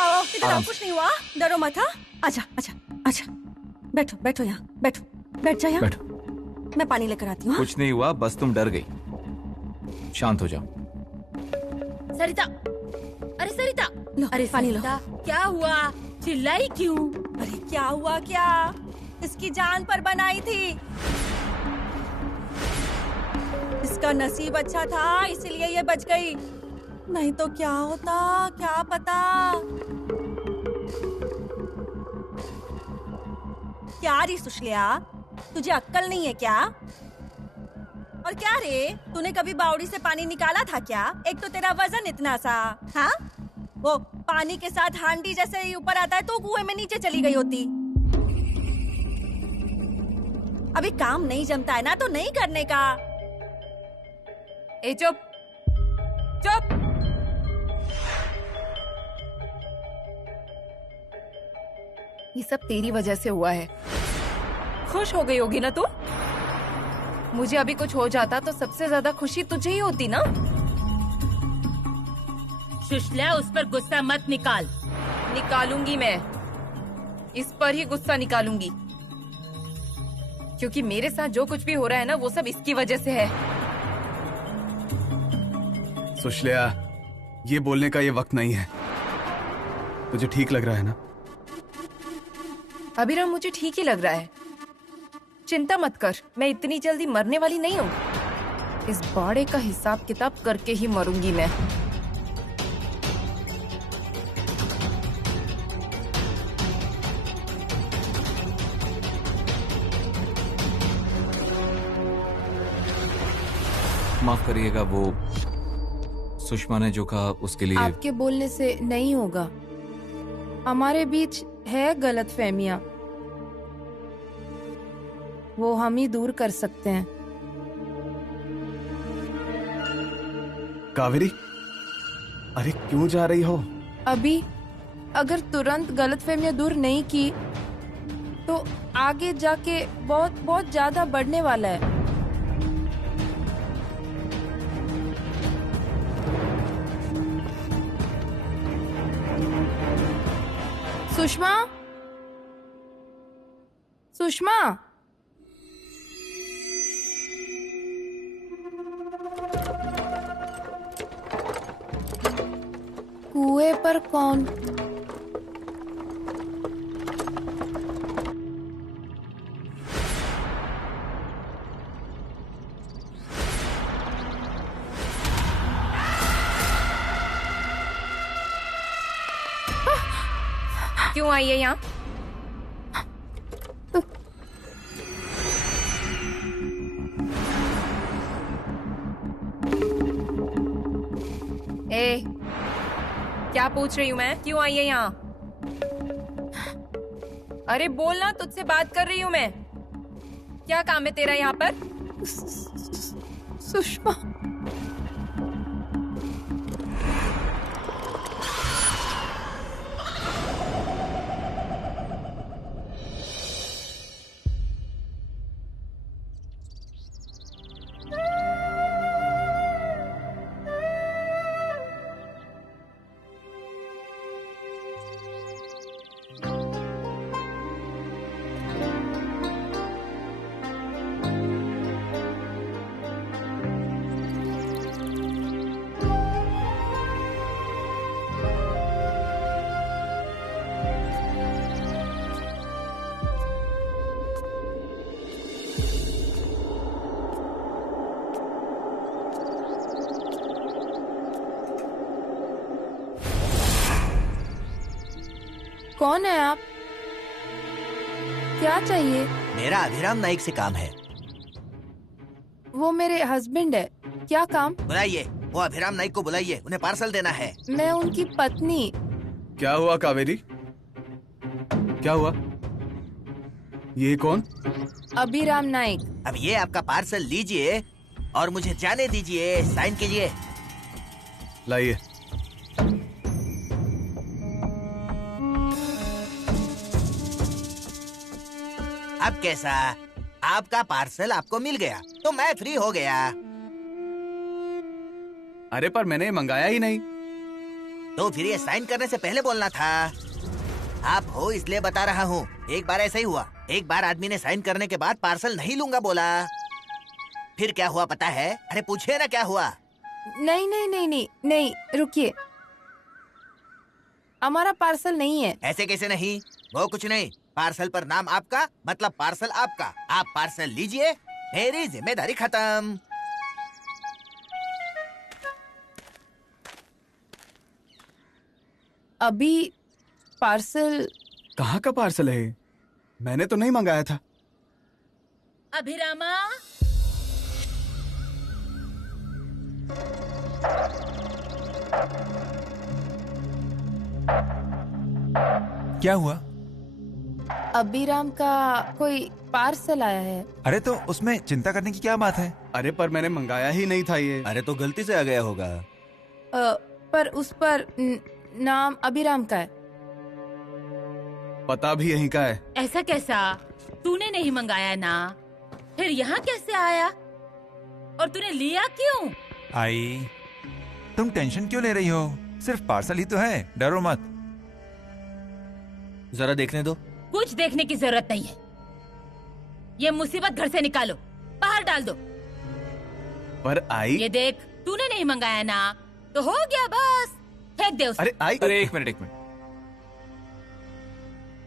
आओ इधर आओ, आराम कुछ नहीं हुआ, डरो मत। हाँ, आजा आजा आजा, बैठो बैठो यहाँ, बैठो, बैठ जा यहाँ। बैठो। मैं पानी लेकर आती हूँ। हाँ? कुछ नहीं हुआ, बस तुम डर गई। शांत हो जाओ। सरिता, अरे सरिता, लो, अरे पानी लो। सरिता, क्या हुआ? चिल्लाई क्यों? अरे क्या हुआ क्या? इसकी जान पर बनाई थी। इसका नसीब अच्छा था इसलिए ये बच गई, नहीं तो क्या होता क्या पता। क्या री सुशलिया, तुझे अक्कल नहीं है क्या? और क्या रे, तूने कभी बावड़ी से पानी निकाला था क्या? एक तो तेरा वजन इतना सा, हाँ? वो पानी के साथ हांडी जैसे ही ऊपर आता है तो कुएं में नीचे चली गई होती। अभी काम नहीं जमता है ना तो नहीं करने का। ए चुप, चुप। ये सब तेरी वजह से हुआ है। खुश हो गई होगी ना तू? मुझे अभी कुछ हो जाता तो सबसे ज्यादा खुशी तुझे ही होती ना। सुशल्या, उस पर गुस्सा मत निकाल। निकालूंगी मैं, इस पर ही गुस्सा निकालूंगी, क्योंकि मेरे साथ जो कुछ भी हो रहा है ना वो सब इसकी वजह से है। सुशल्या, ये बोलने का ये वक्त नहीं है। तुझे ठीक लग रहा है ना? अभिराम, मुझे ठीक ही लग रहा है। चिंता मत कर, मैं इतनी जल्दी मरने वाली नहीं हूँ। इस बाड़े का हिसाब किताब करके ही मरूंगी मैं। माफ करिएगा, वो सुषमा ने जो कहा उसके लिए। आपके बोलने से नहीं होगा, हमारे बीच है गलतफहमियां, वो हम ही दूर कर सकते हैं। कावेरी, अरे क्यों जा रही हो? अभी अगर तुरंत गलतफहमियां दूर नहीं की तो आगे जाके बहुत बहुत ज्यादा बढ़ने वाला है। सुषमा, सुषमा, कुएं पर कौन? क्यों आई है यहाँ? ए, क्या पूछ रही हूँ मैं? क्यों आई है यहाँ? अरे बोलना, तुझसे बात कर रही हूँ मैं। क्या काम है तेरा यहाँ पर? सुषमा, कौन है आप? क्या चाहिए? मेरा अभिराम नाइक से काम है। वो मेरे हस्बैंड है। क्या काम? बुलाइए, वो अभिराम नाइक को बुलाइए, उन्हें पार्सल देना है। मैं उनकी पत्नी। क्या हुआ कावेरी? क्या हुआ? ये कौन? अभिराम नाइक। अब ये आपका पार्सल लीजिए और मुझे जाने दीजिए, साइन कीजिए। लाइए। अब कैसा? आपका पार्सल आपको मिल गया तो मैं फ्री हो गया। अरे पर मैंने ये मंगाया ही नहीं। तो फिर ये साइन करने से पहले बोलना था। आप हो इसलिए बता रहा हूँ। एक बार ऐसा ही हुआ। एक बार आदमी ने साइन करने के बाद पार्सल नहीं लूंगा बोला। फिर क्या हुआ पता है? अरे पूछिए ना क्या हुआ। नहीं नहीं नहीं नहीं नहीं, रुकिए, हमारा पार्सल नहीं है। ऐसे कैसे नहीं? वो कुछ नहीं, पार्सल पर नाम आपका मतलब पार्सल आपका। आप पार्सल लीजिए, मेरी जिम्मेदारी खत्म। अभी पार्सल कहाँ का पार्सल है? मैंने तो नहीं मंगाया था। अभिरामा, क्या हुआ? अभिराम का कोई पार्सल आया है। अरे तो उसमें चिंता करने की क्या बात है? अरे पर मैंने मंगाया ही नहीं था ये। अरे तो गलती से आ गया होगा। पर उस पर नाम अभिराम का है। पता भी यहीं का है। ऐसा कैसा? तूने नहीं मंगाया ना, फिर यहाँ कैसे आया? और तूने लिया क्यों? आई, तुम टेंशन क्यों ले रही हो? सिर्फ पार्सल ही तो है, डरो मत। जरा देखने दो। कुछ देखने की जरूरत नहीं है। ये मुसीबत घर से निकालो, बाहर डाल दो। पर आई, ये देख, तूने नहीं मंगाया ना, तो हो गया बस, फेंक दे उसे। अरे आई, अरे एक मिनट।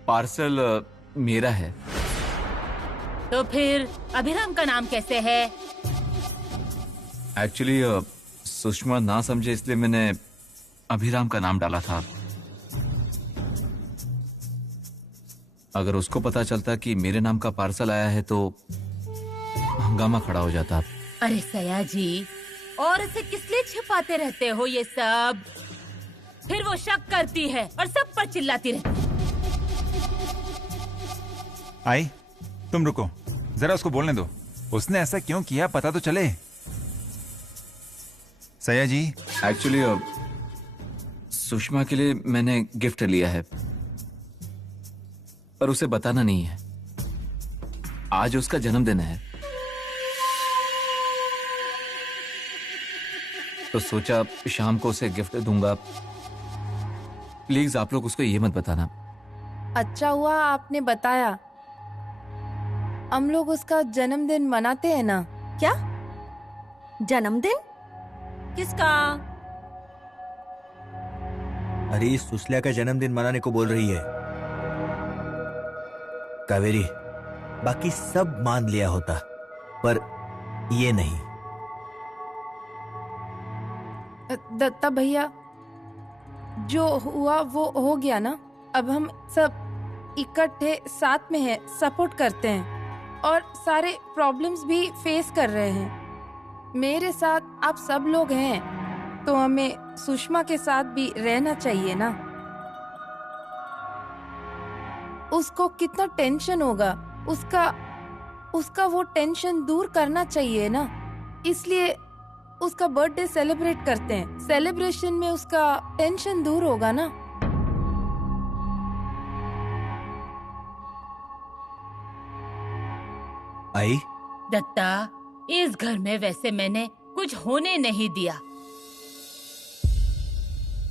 पार्सल मेरा है। तो फिर अभिराम का नाम कैसे है? एक्चुअली सुषमा ना समझे इसलिए मैंने अभिराम का नाम डाला था। अगर उसको पता चलता कि मेरे नाम का पार्सल आया है तो हंगामा खड़ा हो जाता। अरे सया जी, और इसे किस लिए छिपाते रहते हो ये सब? फिर वो शक करती है और सब पर चिल्लाती रहती है। आई, तुम रुको, जरा उसको बोलने दो। उसने ऐसा क्यों किया पता तो चले। सया जी, एक्चुअली सुषमा के लिए मैंने गिफ्ट लिया है, पर उसे बताना नहीं है। आज उसका जन्मदिन है, तो सोचा शाम को उसे गिफ्ट दूंगा। प्लीज आप लोग उसको ये मत बताना। अच्छा हुआ आपने बताया। हम लोग उसका जन्मदिन मनाते हैं ना। क्या जन्मदिन? किसका? अरे सुशल्या का जन्मदिन मनाने को बोल रही है कावेरी। बाकी सब मान लिया होता, पर ये नहीं। दत्ता भैया, जो हुआ वो हो गया ना। अब हम सब इकट्ठे साथ में हैं, सपोर्ट करते हैं और सारे प्रॉब्लम्स भी फेस कर रहे हैं। मेरे साथ आप सब लोग हैं, तो हमें सुषमा के साथ भी रहना चाहिए ना। उसको कितना टेंशन होगा, उसका वो टेंशन दूर करना चाहिए ना। इसलिए उसका बर्थडे सेलिब्रेट करते हैं। सेलिब्रेशन में उसका टेंशन दूर होगा ना। आई, दत्ता, इस घर में वैसे मैंने कुछ होने नहीं दिया,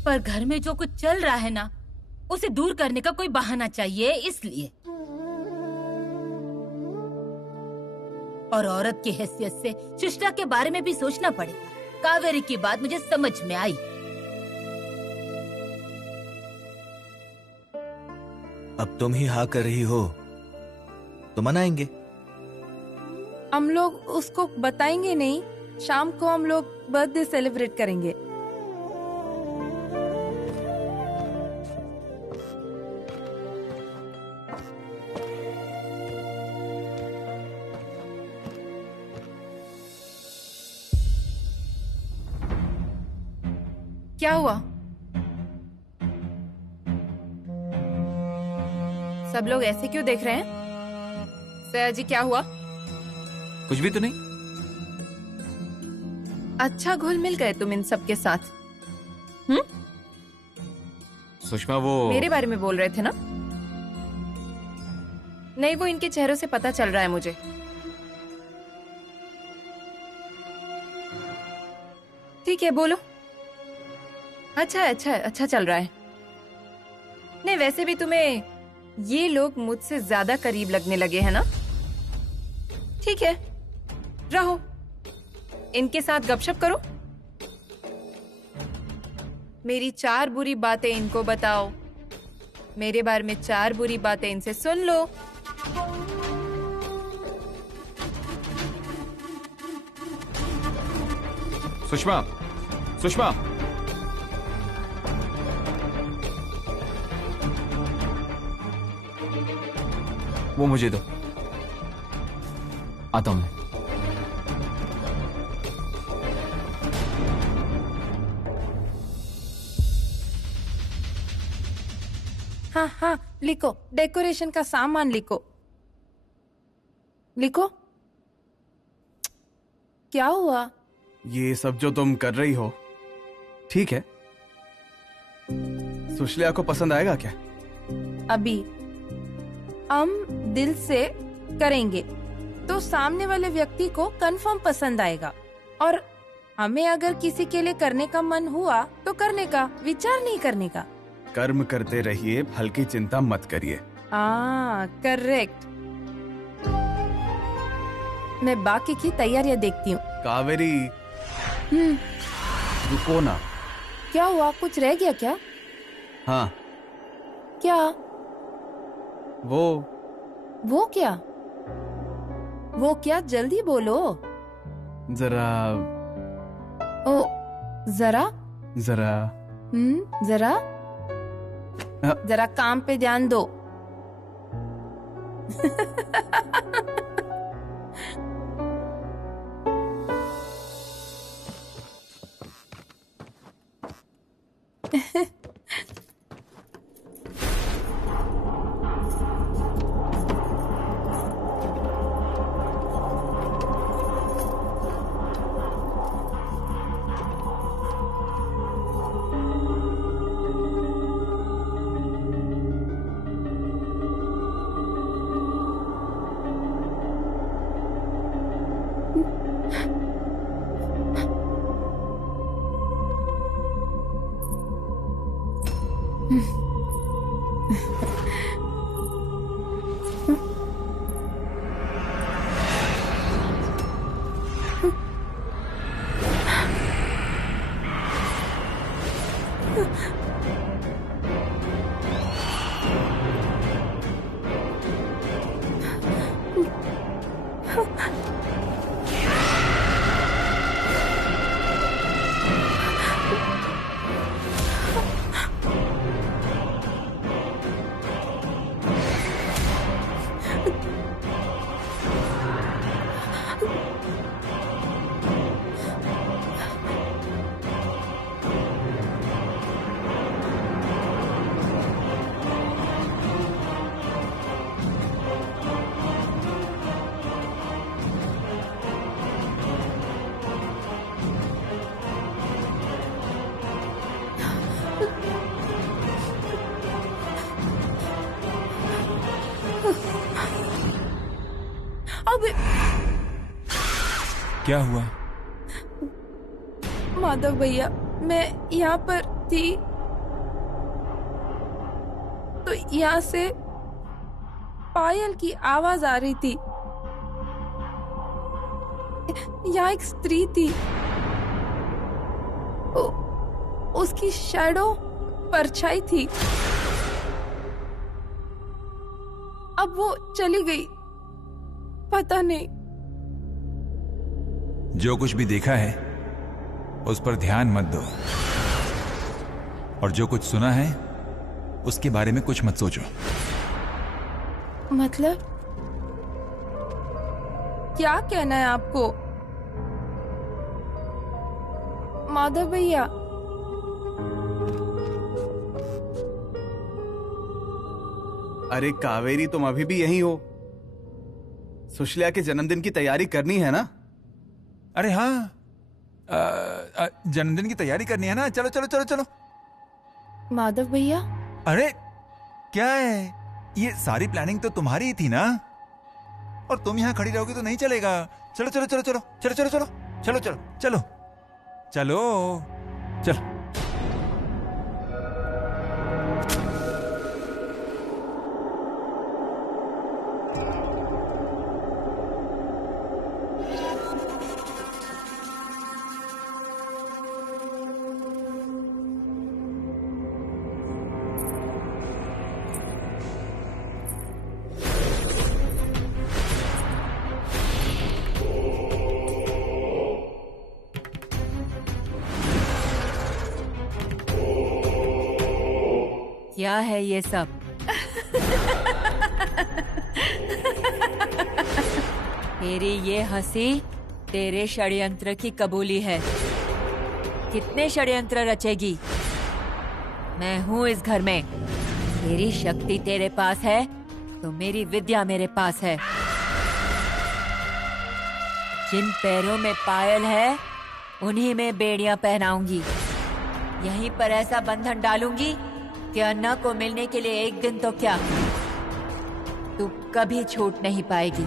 पर घर में जो कुछ चल रहा है ना, उसे दूर करने का कोई बहाना चाहिए, इसलिए। और औरत की हैसियत से सुष्टा के बारे में भी सोचना पड़ेगा। कावेरी की बात मुझे समझ में आई। अब तुम ही हाँ कर रही हो तो मनाएंगे। हम लोग उसको बताएंगे नहीं। शाम को हम लोग बर्थडे सेलिब्रेट करेंगे। क्या हुआ? सब लोग ऐसे क्यों देख रहे हैं? सया जी, क्या हुआ? कुछ भी तो नहीं। अच्छा घुल मिल गए तुम इन सब के साथ। सुषमा वो मेरे बारे में बोल रहे थे ना? नहीं, वो इनके चेहरों से पता चल रहा है मुझे। ठीक है, बोलो। अच्छा चल रहा है। नहीं, वैसे भी तुम्हें ये लोग मुझसे ज्यादा करीब लगने लगे हैं ना? ठीक है, रहो, इनके साथ गपशप करो। मेरी 4 बुरी बातें इनको बताओ, मेरे बारे में 4 बुरी बातें इनसे सुन लो। सुषमा, सुषमा, वो मुझे दो, आता हूं मैं। हाँ, लिखो, डेकोरेशन का सामान लिखो। लिखो। क्या हुआ? ये सब जो तुम कर रही हो ठीक है, सुशल्या को पसंद आएगा क्या? अभी हम दिल से करेंगे तो सामने वाले व्यक्ति को कंफर्म पसंद आएगा, और हमें अगर किसी के लिए करने का मन हुआ तो करने का, विचार नहीं करने का। कर्म करते रहिए, फल की चिंता मत करिए। करेक्ट। मैं बाकी की तैयारियां देखती हूँ। कावेरी, रुको ना। क्या हुआ, कुछ रह गया क्या? हाँ, क्या? वो क्या? वो क्या, जल्दी बोलो। जरा जरा जरा जरा काम पे ध्यान दो। क्या हुआ? माधव भैया, मैं यहाँ पर थी तो यहाँ से पायल की आवाज आ रही थी। यहाँ एक स्त्री थी, उसकी शैडो परछाई थी। अब वो चली गई, पता नहीं। जो कुछ भी देखा है उस पर ध्यान मत दो, और जो कुछ सुना है उसके बारे में कुछ मत सोचो। मतलब क्या कहना है आपको माधव भैया? अरे कावेरी, तुम अभी भी यहीं हो? सुशल्या के जन्मदिन की तैयारी करनी है ना? अरे हाँ, जन्मदिन की तैयारी करनी है ना। चलो चलो चलो चलो। माधव भैया, अरे क्या है, ये सारी प्लानिंग तो तुम्हारी ही थी ना, और तुम यहाँ खड़ी रहोगी तो नहीं चलेगा। चलो चलो चलो चलो चलो चलो चलो चलो चलो चलो चलो चलो। क्या है ये सब? तेरी ये हंसी तेरे षड्यंत्र की कबूली है। कितने षड्यंत्र रचेगी? मैं हूँ इस घर में। तेरी शक्ति तेरे पास है तो मेरी विद्या मेरे पास है। जिन पैरों में पायल है उन्हीं में बेड़ियां पहनाऊंगी। यहीं पर ऐसा बंधन डालूंगी कि अन्ना को मिलने के लिए एक दिन तो क्या, तू कभी छूट नहीं पाएगी।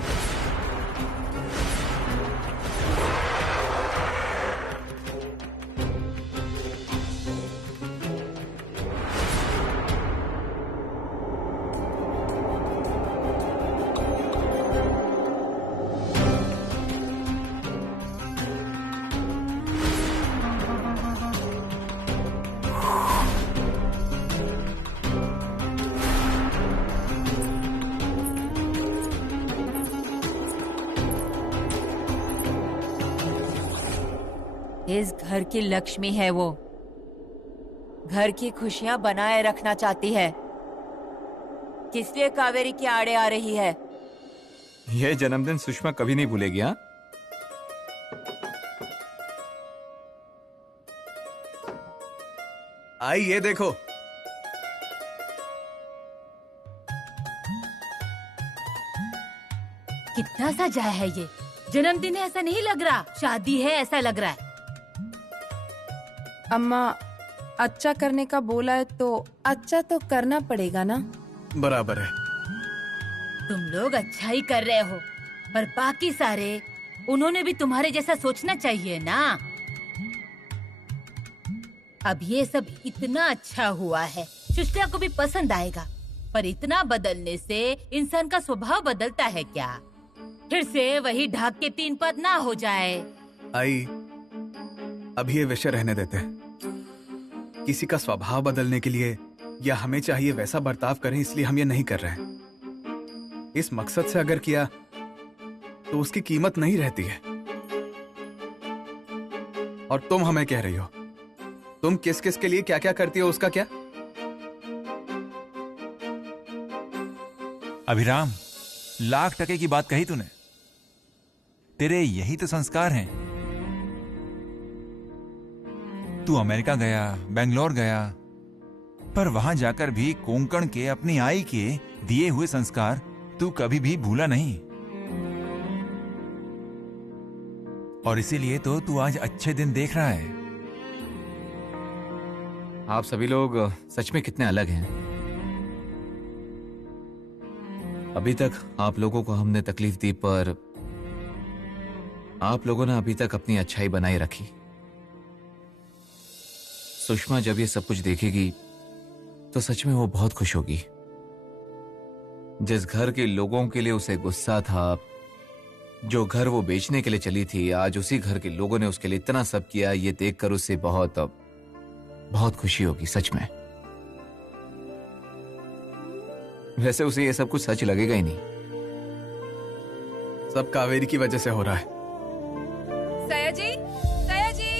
इस घर की लक्ष्मी है वो। घर की खुशियां बनाए रखना चाहती है। किस लिए कावेरी के आड़े आ रही है? यह जन्मदिन सुषमा कभी नहीं भूलेगी। हाँ, आई ये देखो। कितना सजा है ये। जन्मदिन है ऐसा नहीं लग रहा, शादी है ऐसा लग रहा है। अम्मा अच्छा करने का बोला है तो अच्छा तो करना पड़ेगा ना। बराबर है। तुम लोग अच्छा ही कर रहे हो, पर बाकी सारे, उन्होंने भी तुम्हारे जैसा सोचना चाहिए ना। अब ये सब इतना अच्छा हुआ है, सुशीला को भी पसंद आएगा, पर इतना बदलने से इंसान का स्वभाव बदलता है क्या? फिर से वही ढाक के तीन पद ना हो जाए। आई अभी ये विषय रहने देते हैं। किसी का स्वभाव बदलने के लिए या हमें चाहिए वैसा बर्ताव करें, इसलिए हम ये नहीं कर रहे हैं। इस मकसद से अगर किया तो उसकी कीमत नहीं रहती है। और तुम हमें कह रही हो, तुम किस किस के लिए क्या क्या करती हो, उसका क्या? अभिराम, लाख टके की बात कही तूने। तेरे यही तो संस्कार हैं। तू अमेरिका गया, बेंगलोर गया, पर वहां जाकर भी कोंकण के अपनी आई के दिए हुए संस्कार तू कभी भी भूला नहीं। और इसीलिए तो तू आज अच्छे दिन देख रहा है। आप सभी लोग सच में कितने अलग हैं। अभी तक आप लोगों को हमने तकलीफ दी, पर आप लोगों ने अभी तक अपनी अच्छाई बनाए रखी। सुषमा जब ये सब कुछ देखेगी तो सच में वो बहुत खुश होगी। जिस घर के लोगों के लिए उसे गुस्सा था, जो घर वो बेचने के लिए चली थी, आज उसी घर के लोगों ने उसके लिए इतना सब किया। ये देखकर उसे बहुत बहुत खुशी होगी सच में। वैसे उसे ये सब कुछ सच लगेगा ही नहीं। सब कावेरी की वजह से हो रहा है। सया जी, सया जी।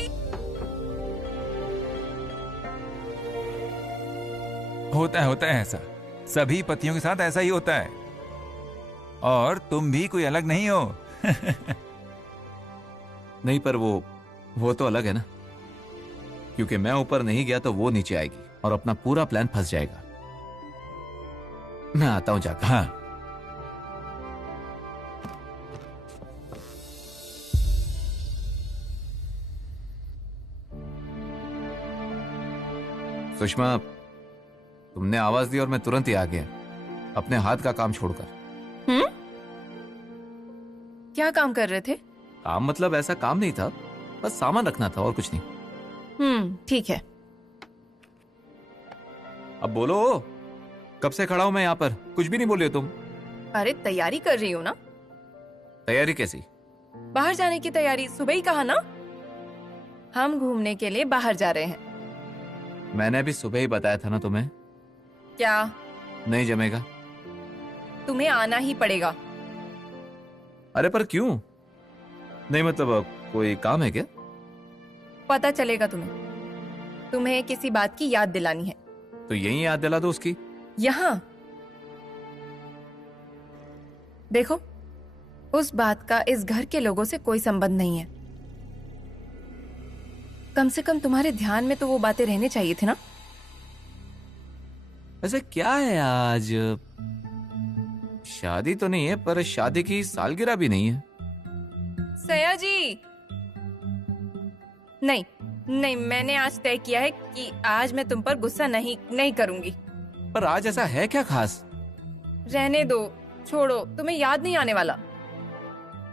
होता है ऐसा। सभी पतियों के साथ ऐसा ही होता है। और तुम भी कोई अलग नहीं हो। नहीं, पर वो तो अलग है ना, क्योंकि मैं ऊपर नहीं गया तो वो नीचे आएगी और अपना पूरा प्लान फंस जाएगा। मैं आता हूं जाकर। हाँ, सुषमा, तुमने आवाज दी और मैं तुरंत ही आ गया, अपने हाथ का काम छोड़कर। क्या काम कर रहे थे? काम मतलब ऐसा काम नहीं था, बस सामान रखना था और कुछ नहीं। ठीक है। अब बोलो, कब से खड़ा हूं मैं यहाँ पर, कुछ भी नहीं बोले तुम। अरे तैयारी कर रही हूँ ना। तैयारी कैसी? बाहर जाने की तैयारी। सुबह ही कहा ना, हम घूमने के लिए बाहर जा रहे हैं। मैंने भी सुबह ही बताया था ना तुम्हें। क्या? नहीं जमेगा। तुम्हें आना ही पड़ेगा। अरे पर क्यों? नहीं मतलब कोई काम है क्या? पता चलेगा तुम्हें। तुम्हें किसी बात की याद दिलानी है। तो यही याद दिला दो उसकी। यहाँ देखो, उस बात का इस घर के लोगों से कोई संबंध नहीं है। कम से कम तुम्हारे ध्यान में तो वो बातें रहने चाहिए थे ना। ऐसा क्या है आज? शादी तो नहीं है, पर शादी की सालगिरह भी नहीं है। सयाजी, नहीं नहीं, मैंने आज तय किया है कि आज मैं तुम पर गुस्सा नहीं करूंगी। पर आज ऐसा है क्या खास? रहने दो, छोड़ो, तुम्हें याद नहीं आने वाला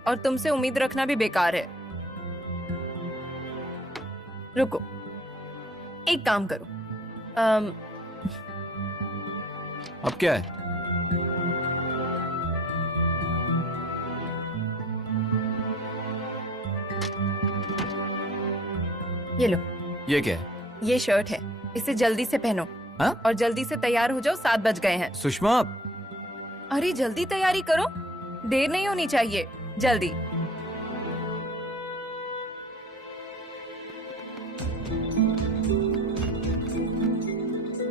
और तुमसे उम्मीद रखना भी बेकार है। रुको, एक काम करो, अब क्या है? ये लो। ये क्या है? ये शर्ट है, इसे जल्दी से पहनो। हाँ? और जल्दी से तैयार हो जाओ, 7 बज गए हैं। सुषमा, अरे जल्दी तैयारी करो, देर नहीं होनी चाहिए, जल्दी।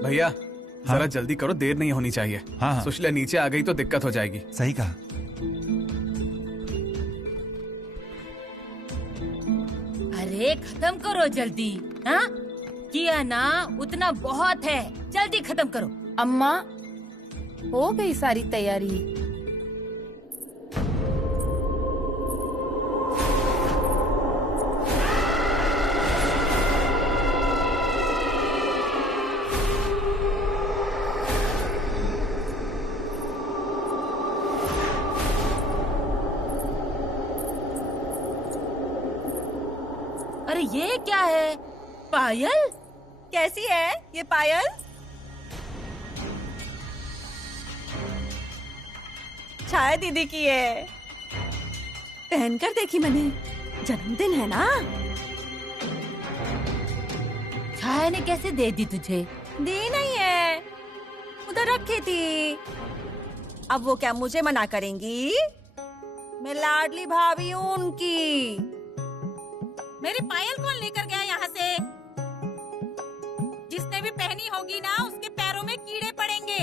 भैया जरा जल्दी करो, देर नहीं होनी चाहिए। हाँ। सुशीला नीचे आ गई तो दिक्कत हो जाएगी। सही कहा। अरे खत्म करो जल्दी। हाँ, किया ना, उतना बहुत है, जल्दी खत्म करो। अम्मा, हो गई सारी तैयारी? अरे ये क्या है? पायल? कैसी है ये पायल? छाया दीदी की है, पहनकर देखी मैंने। जन्मदिन है ना। छाया ने कैसे दे दी तुझे? दी नहीं है, उधर रखी थी। अब वो क्या मुझे मना करेंगी? मैं लाडली भाभी हूँ उनकी। मेरी पायल कौन लेकर गया यहाँ से? जिसने भी पहनी होगी ना, उसके पैरों में कीड़े पड़ेंगे।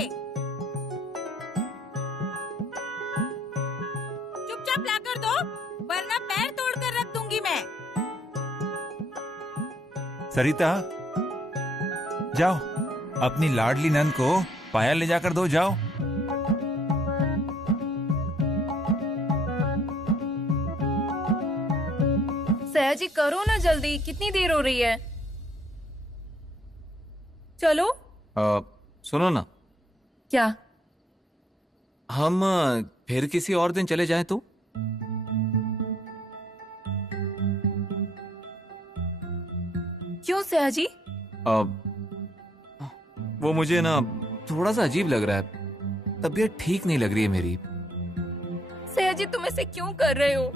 चुपचाप लाकर दो, वरना पैर तोड़कर रख दूंगी मैं। सरिता, जाओ, अपनी लाडली नंद को पायल ले जाकर दो, जाओ। सयाजी करो ना जल्दी, कितनी देर हो रही है? चलो। सुनो ना, क्या? हम फिर किसी और दिन चले जाएं तो? क्यों सयाजी? वो मुझे ना थोड़ा सा अजीब लग रहा है, तबीयत ठीक नहीं लग रही है मेरी। सयाजी, तुम ऐसे क्यों कर रहे हो?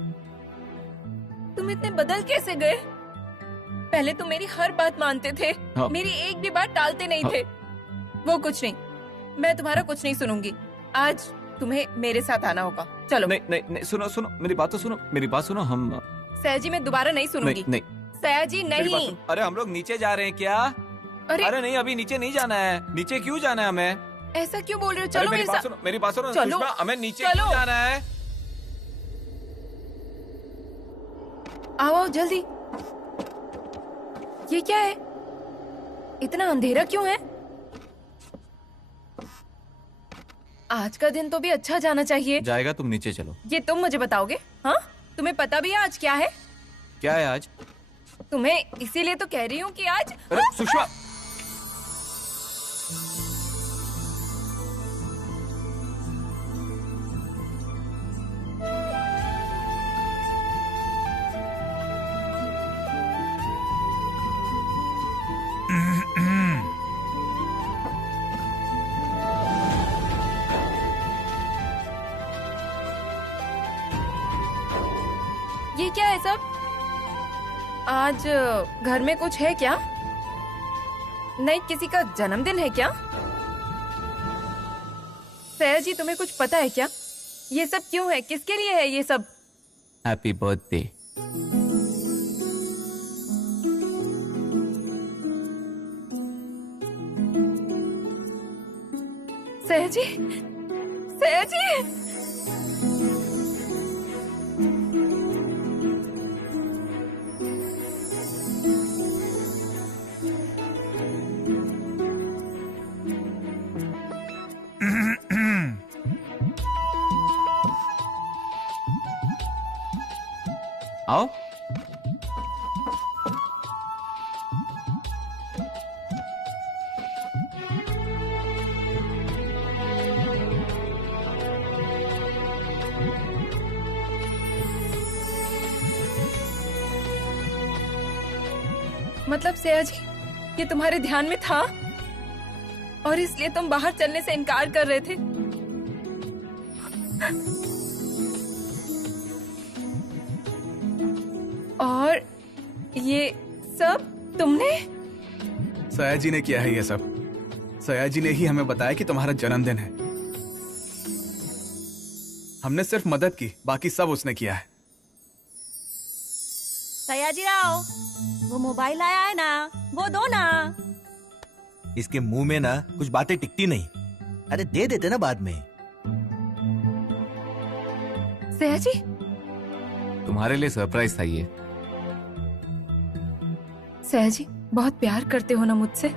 तुम इतने बदल कैसे गए? पहले तो मेरी हर बात मानते थे। हाँ। मेरी एक भी बात टालते नहीं थे। वो कुछ नहीं, मैं तुम्हारा कुछ नहीं सुनूंगी। आज तुम्हें मेरे साथ आना होगा, चलो। नहीं नहीं नहीं, सुनो सुनो, मेरी बात तो सुनो, मेरी बात सुनो। हम सयाजी, मैं दोबारा नहीं सुनूंगी। नहीं नहीं, सयाजी मेरी बात नहीं। सुनो। अरे हम लोग नीचे जा रहे हैं क्या? अरे अरे नहीं, अभी नीचे नहीं जाना है। नीचे क्यों जाना है हमें? ऐसा क्यों बोल रहे हो? अरे चलो मेरी मेरे बात साथ। सुनो, मेरी बात सुनो चलो। सुषमा, हमें नीचे चलो। क्यों जाना है? आओ आओ जल्दी। ये क्या है? इतना अंधेरा क्यों है? आज का दिन तो भी अच्छा जाना चाहिए। जाएगा, तुम नीचे चलो। ये तुम मुझे बताओगे? हाँ, तुम्हें पता भी है आज क्या है? क्या है आज? तुम्हें इसीलिए तो कह रही हूँ कि आज। अरे सुषमा, ये क्या है सब? आज घर में कुछ है क्या? नहीं, किसी का जन्मदिन है क्या? सया जी, तुम्हें कुछ पता है क्या? ये सब क्यों है? किसके लिए है ये सब? Happy birthday. सयाजी, सयाजी। आओ। मतलब सयाजी, ये तुम्हारे ध्यान में था और इसलिए तुम बाहर चलने से इनकार कर रहे थे। और ये सब तुमने? सयाजी ने किया है ये सब। सयाजी ने ही हमें बताया कि तुम्हारा जन्मदिन है। हमने सिर्फ मदद की, बाकी सब उसने किया है। सयाजी राव, वो मोबाइल आया है ना, वो दो ना। इसके मुंह में ना कुछ बातें टिकती नहीं। अरे दे देते ना बाद में। सयाजी, तुम्हारे लिए सरप्राइज था ये। सयाजी, बहुत प्यार करते हो ना मुझसे?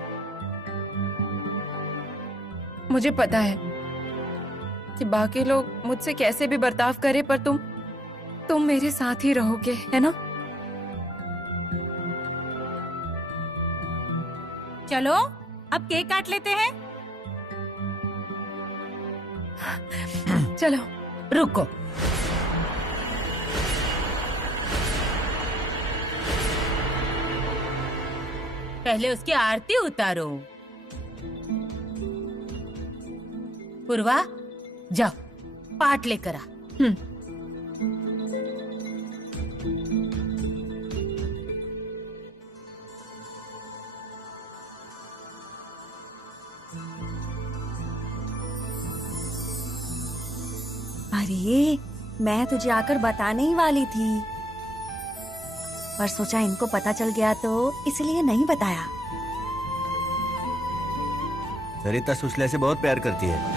मुझे पता है कि बाकी लोग मुझसे कैसे भी बर्ताव करे, पर तुम मेरे साथ ही रहोगे, है ना? चलो अब केक काट लेते हैं। चलो। रुको, पहले उसकी आरती उतारो। पूर्वा, जाओ पाठ लेकर आ। अरे, मैं तुझे आकर बताने ही वाली थी, पर सोचा इनको पता चल गया तो इसलिए नहीं बताया। सरिता सुशल्या से बहुत प्यार करती है।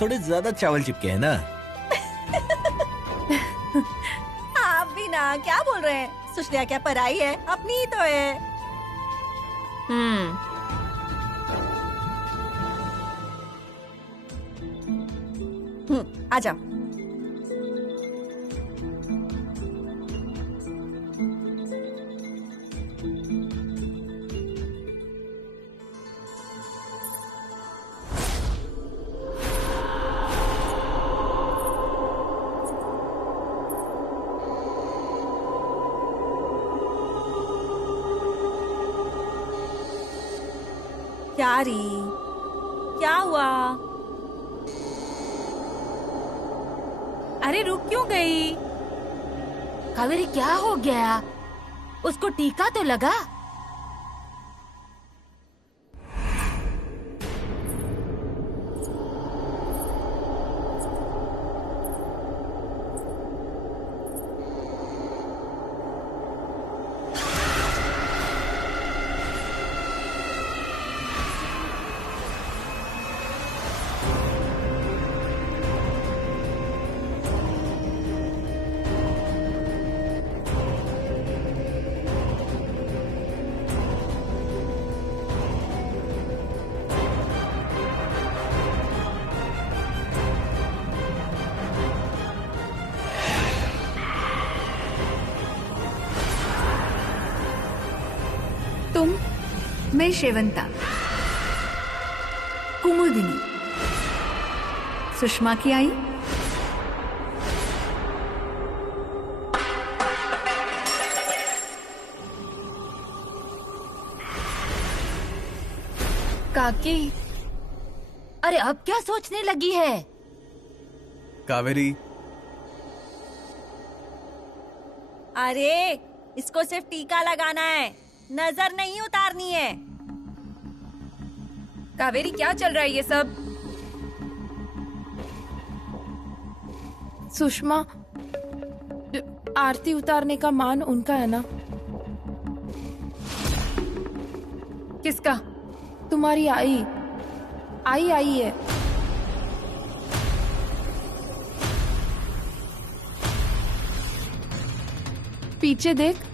थोड़े ज्यादा चावल चिपके हैं ना। आप भी ना, क्या बोल रहे हैं? सुशल्या क्या पराई है? अपनी ही तो है। आ जाओ। क्या री, क्या हुआ? अरे रुक क्यों गई? कावेरी, क्या हो गया? उसको टीका तो लगा? तुम, मैं शेवंता, कुमुदिनी, सुषमा की आई। काकी, अरे अब क्या सोचने लगी है? कावेरी, अरे इसको सिर्फ टीका लगाना है, नजर नहीं उतारनी है। कावेरी, क्या चल रहा है ये सब? सुषमा, आरती उतारने का मान उनका है ना? किसका? तुम्हारी आई। आई आई है। पीछे देख।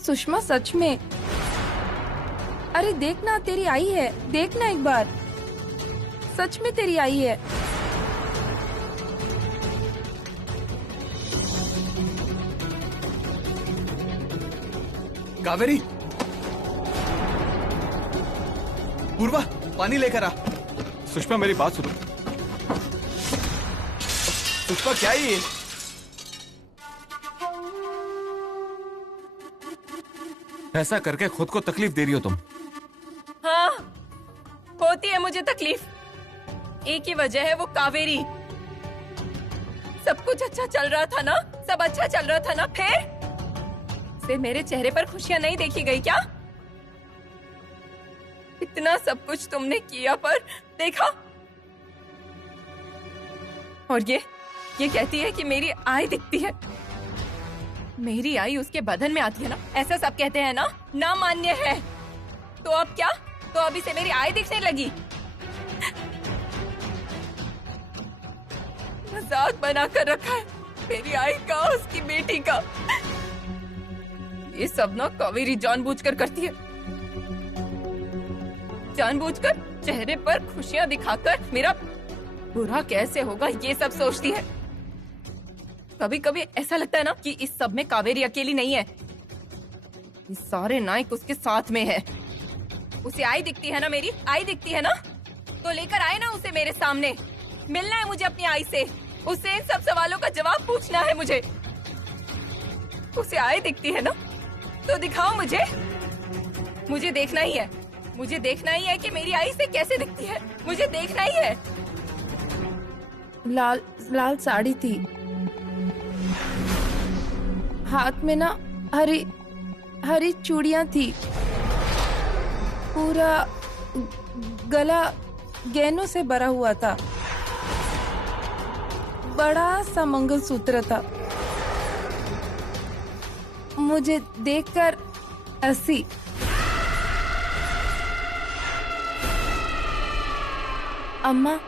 सुषमा सच में। अरे देखना तेरी आई है, देखना एक बार, सच में तेरी आई है। कावेरी, पूर्वा पानी लेकर आ। सुषमा मेरी बात सुनो। पुष्पा क्या ये? ऐसा करके खुद को तकलीफ दे रही हो तुम। हाँ, होती है मुझे तकलीफ। एक ही वजह है, वो कावेरी। सब कुछ अच्छा चल रहा था ना, सब अच्छा चल रहा था ना, फिर मेरे चेहरे पर खुशियां नहीं देखी गई क्या? इतना सब कुछ तुमने किया पर देखा। और ये कहती है कि मेरी आई दिखती है। मेरी आई उसके बदन में आती है ना, ऐसा सब कहते हैं ना, ना मान्य है। तो अब क्या? तो अभी से मेरी आई दिखने लगी। मजाक बना कर रखा है मेरी आई का, उसकी बेटी का। ये सब ना कावेरी जानबूझकर करती है। जानबूझकर चेहरे पर खुशियां दिखाकर मेरा बुरा कैसे होगा ये सब सोचती है। कभी कभी ऐसा लगता है ना कि इस सब में कावेरी अकेली नहीं है, ये सारे नायक उसके साथ में है। उसे आई दिखती है ना, मेरी आई दिखती है ना, तो लेकर आए ना उसे मेरे सामने। मिलना है मुझे अपनी आई से, उससे इन सब सवालों का जवाब पूछना है मुझे। उसे आई दिखती है ना, तो दिखाओ मुझे। मुझे देखना ही है, मुझे देखना ही है कि मेरी आई से कैसे दिखती है। मुझे देखना ही है। लाल लाल साड़ी थी, हाथ में ना हरी हरी चूड़ियां थी, पूरा गला गहनों से भरा हुआ था, बड़ा सा मंगलसूत्र था। मुझे देखकर हंसी। अम्मा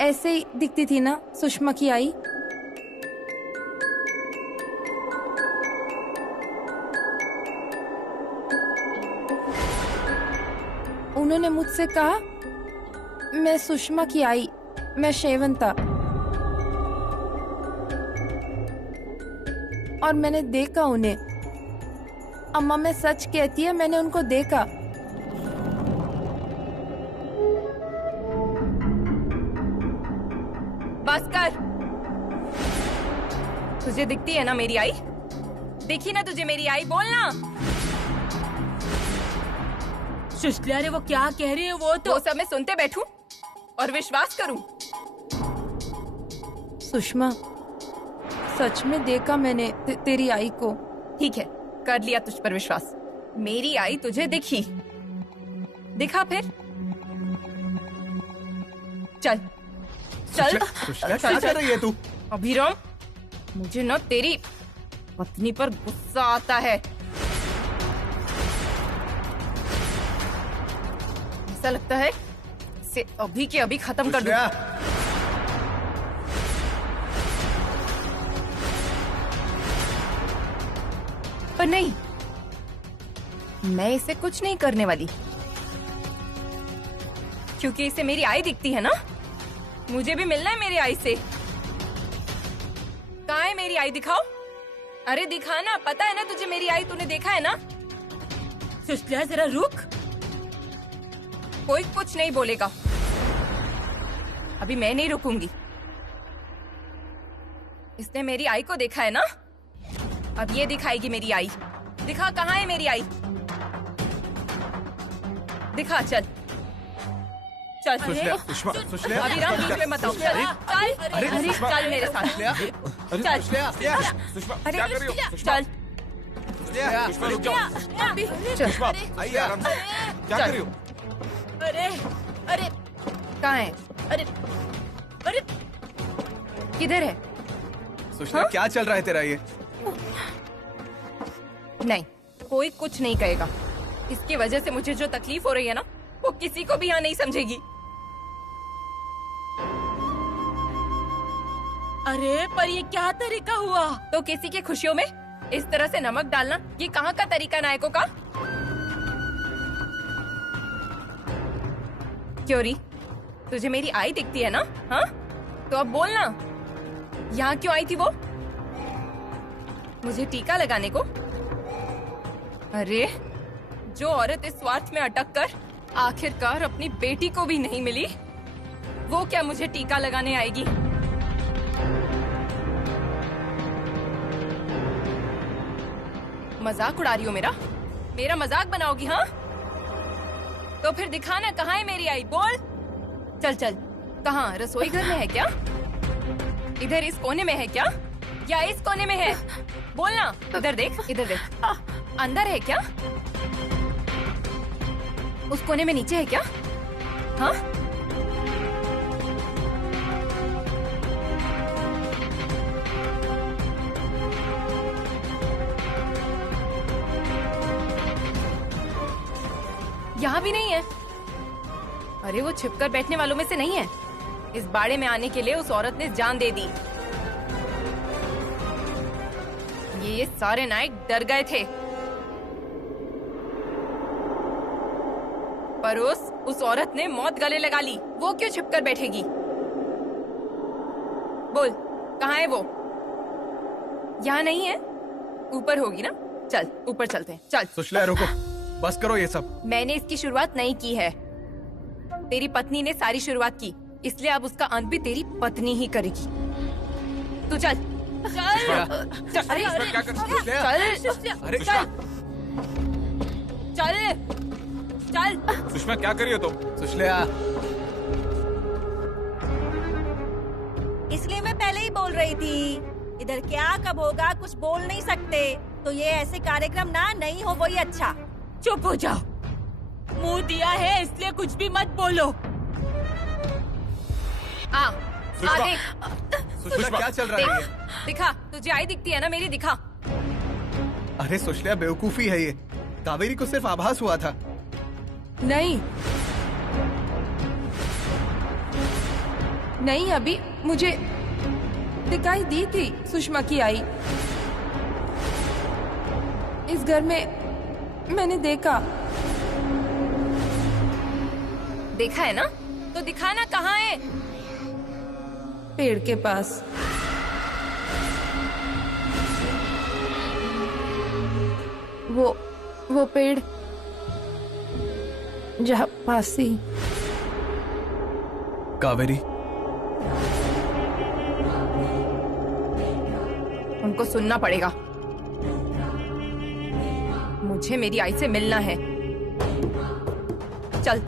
ऐसे ही दिखती थी ना सुषमा की आई? उन्होंने मुझसे कहा, मैं सुषमा की आई, मैं शेवंता। और मैंने देखा उन्हें। अम्मा मैं सच कहती है, मैंने उनको देखा। बस कर। तुझे दिखती है ना मेरी आई? दिखी ना तुझे मेरी आई? बोलना। सुशल्या रे, वो क्या कह रही है? वो तो वो सब मैं सुनते बैठूं और विश्वास करूं? सुषमा सच में देखा मैंने तेरी आई को। ठीक है, कर लिया तुझ पर विश्वास। मेरी आई तुझे दिखी, दिखा फिर। चल चल सुशल्या, क्या कर रही है तू? अभिराम, मुझे ना तेरी पत्नी पर गुस्सा आता है। ऐसा लगता है इसे अभी के अभी खत्म कर दूं। पर नहीं, मैं इसे कुछ नहीं करने वाली, क्योंकि इसे मेरी आई दिखती है ना। मुझे भी मिलना है मेरी आई से। कहाँ है मेरी आई? दिखाओ। अरे दिखाना, पता है ना तुझे मेरी आई, तूने देखा है ना। सुशल्या जरा रुक। कोई कुछ नहीं बोलेगा, अभी मैं नहीं रुकूंगी। इसने मेरी आई को देखा है ना, अब ये दिखाएगी मेरी आई। दिखा, कहाँ है मेरी आई? दिखा, चल चल सुशल्या, सुषमा, सुशल्या। अभिराम बीच में मत आओ। चल अरे, चल सुषमा। चल मेरे साथ सुशल्या, चल सुशल्या, सुषमा अरे, क्या कर रही हो सुषमा चल सुषमा रुक जाओ चल सुषमा आइए आराम से क्या कर रही हो अरे अरे कहाँ है? अरे अरे किधर है? सुशल्या, क्या चल रहा है तेरा ये? नहीं, कोई कुछ नहीं कहेगा। इसकी वजह से मुझे जो तकलीफ हो रही है ना, वो किसी को भी यहाँ नहीं समझेगी। अरे पर ये क्या तरीका हुआ? तो किसी की खुशियों में इस तरह से नमक डालना, ये कहाँ का तरीका नायकों का? क्यों री, तुझे मेरी आई दिखती है ना? हाँ, तो अब बोलना, यहाँ क्यों आई थी वो? मुझे टीका लगाने को? अरे, जो औरत इस स्वार्थ में अटक कर आखिरकार अपनी बेटी को भी नहीं मिली, वो क्या मुझे टीका लगाने आएगी? मजाक उड़ा रही हो मेरा? मेरा मजाक बनाओगी? हाँ, तो फिर दिखाना कहाँ है मेरी आई, बोल। चल चल, कहाँ? रसोई घर में है क्या? इधर इस कोने में है क्या, या इस कोने में है? बोलना। इधर देख, इधर देख, अंदर है क्या? उस कोने में नीचे है क्या? हाँ, यहाँ भी नहीं है। अरे वो छिपकर बैठने वालों में से नहीं है। इस बाड़े में आने के लिए उस औरत ने जान दे दी। ये सारे नायक डर गए थे, पर उस औरत ने मौत गले लगा ली। वो क्यों छिपकर बैठेगी? बोल, कहाँ है वो? यहाँ नहीं है, ऊपर होगी ना। चल ऊपर चलते हैं, चल। सुशल्या, रुको, बस करो ये सब। मैंने इसकी शुरुआत नहीं की है, तेरी पत्नी ने सारी शुरुआत की, इसलिए अब उसका अंत भी तेरी पत्नी ही करेगी। तू चल चल चल। अरे क्या कर रही हो? चल, अरे चल चल चल। सुषमा क्या कर रही हो तुम? सुशल्या, इसलिए मैं पहले ही बोल रही थी, इधर क्या कब होगा कुछ बोल नहीं सकते, तो ये ऐसे कार्यक्रम ना नहीं हो वही अच्छा। चुप हो जाओ, मुंह दिया है इसलिए कुछ भी मत बोलो। आ सुषमा, देख, सुशल्या, क्या चल रहा है ये? दिखा, तुझे आई दिखती है ना मेरी, दिखा। अरे सुशल्या, बेवकूफी है ये। कावेरी को सिर्फ आभास हुआ था। नहीं नहीं, अभी मुझे दिखाई दी थी सुषमा की आई। इस घर में मैंने देखा। देखा है ना, तो दिखाना कहाँ है? पेड़ के पास। वो पेड़ जहाँ पास ही। कावेरी, उनको सुनना पड़ेगा। मुझे मेरी आई से मिलना है। चल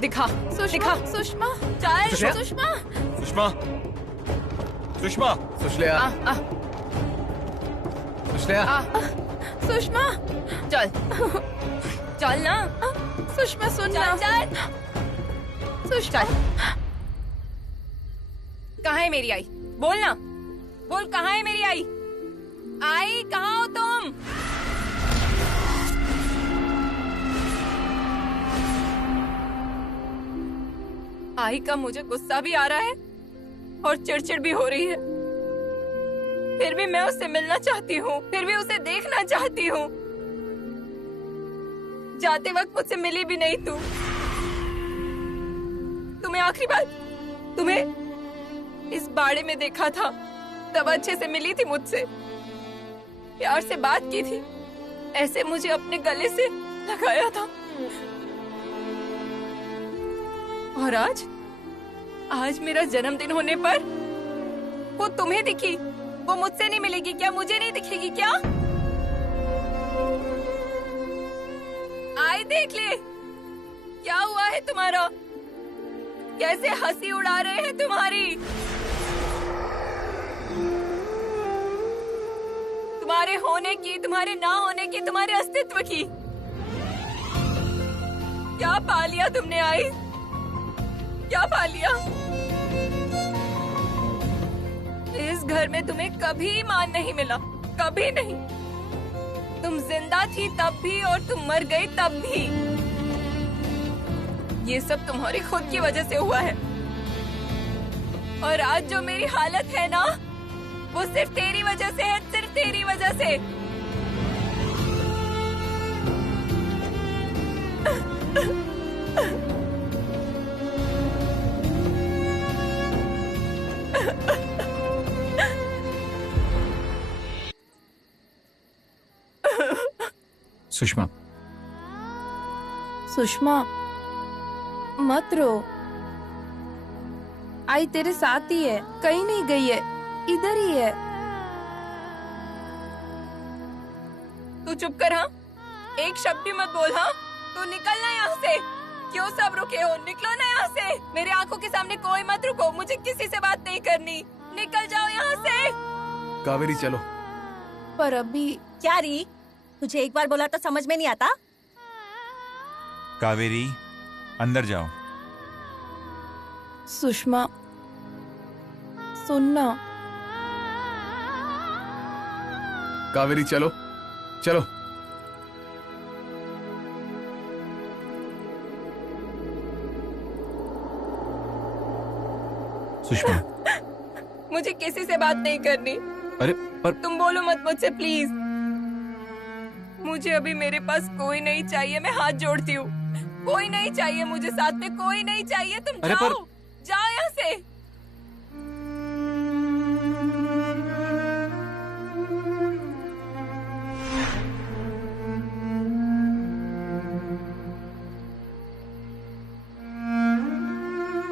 दिखा, दिखा। सुषमा, चल सुषमा? सुषमा। सुषमा सुषमा सुशल्या, आ, सुशल्या, आ, सुषमा, चल चल ना। सुषमा सुन ना। चल चल। कहाँ है मेरी आई? बोल ना, बोल कहाँ है मेरी आई? आई कहाँ हो तुम? आई का मुझे गुस्सा भी आ रहा है और चिड़चिड़ भी हो रही है। फिर भी मैं उससे मिलना चाहती हूँ, फिर भी उसे देखना चाहती हूँ। जाते वक्त मुझसे मिली भी नहीं तू। तुम्हें आखिरी बार तुम्हें इस बाड़े में देखा था, तब अच्छे से मिली थी मुझसे, प्यार से बात की थी, ऐसे मुझे अपने गले से लगाया था। और आज मेरा जन्मदिन होने पर वो तुम्हें दिखी, वो मुझसे नहीं मिलेगी क्या? मुझे नहीं दिखेगी क्या? आई देख ले, क्या हुआ है तुम्हारा? कैसे हंसी उड़ा रहे हैं तुम्हारी। तुम्हारे होने की, तुम्हारे ना होने की, तुम्हारे अस्तित्व की। क्या पा लिया तुमने आई? क्या पा लिया? इस घर में तुम्हें कभी मान नहीं मिला, कभी नहीं। तुम जिंदा थी तब भी और तुम मर गई तब भी। ये सब तुम्हारी खुद की वजह से हुआ है। और आज जो मेरी हालत है ना, वो सिर्फ तेरी वजह से है, सिर्फ तेरी वजह से। सुषमा, सुषमा मत रो। आई तेरे साथ ही है, कहीं नहीं गई है, इधर ही है। तू चुप कर। हाँ, एक शब्द भी मत बोल। हाँ, तू निकलना यहाँ से। क्यों सब रुके हो? निकलो ना यहाँ से। मेरे आंखों के सामने कोई मत रुको। मुझे किसी से बात नहीं करनी। निकल जाओ यहाँ से। कावेरी चलो। पर अभी क्या री, तुझे एक बार बोला तो समझ में नहीं आता? कावेरी अंदर जाओ। सुषमा सुनना। कावेरी चलो चलो। सुषमा। मुझे किसी से बात नहीं करनी। अरे पर तुम बोलो मत मुझसे प्लीज। मुझे अभी मेरे पास कोई नहीं चाहिए। मैं हाथ जोड़ती हूँ। कोई नहीं चाहिए मुझे, साथ में कोई नहीं चाहिए। तुम अरे जाओ, जाओ यहाँ से।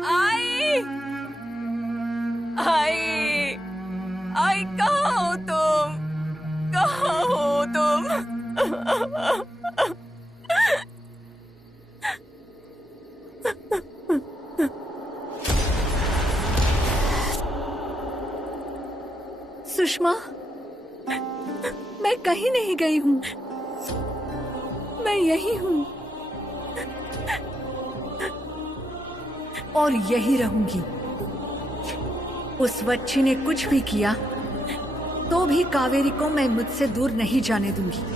आई, आई, आई, कहाँ हो तुम? कहाँ हो तुम? सुषमा, मैं कहीं नहीं गई हूँ। मैं यही हूँ और यही रहूंगी। उस बच्ची ने कुछ भी किया तो भी कावेरी को मैं मुझसे दूर नहीं जाने दूंगी।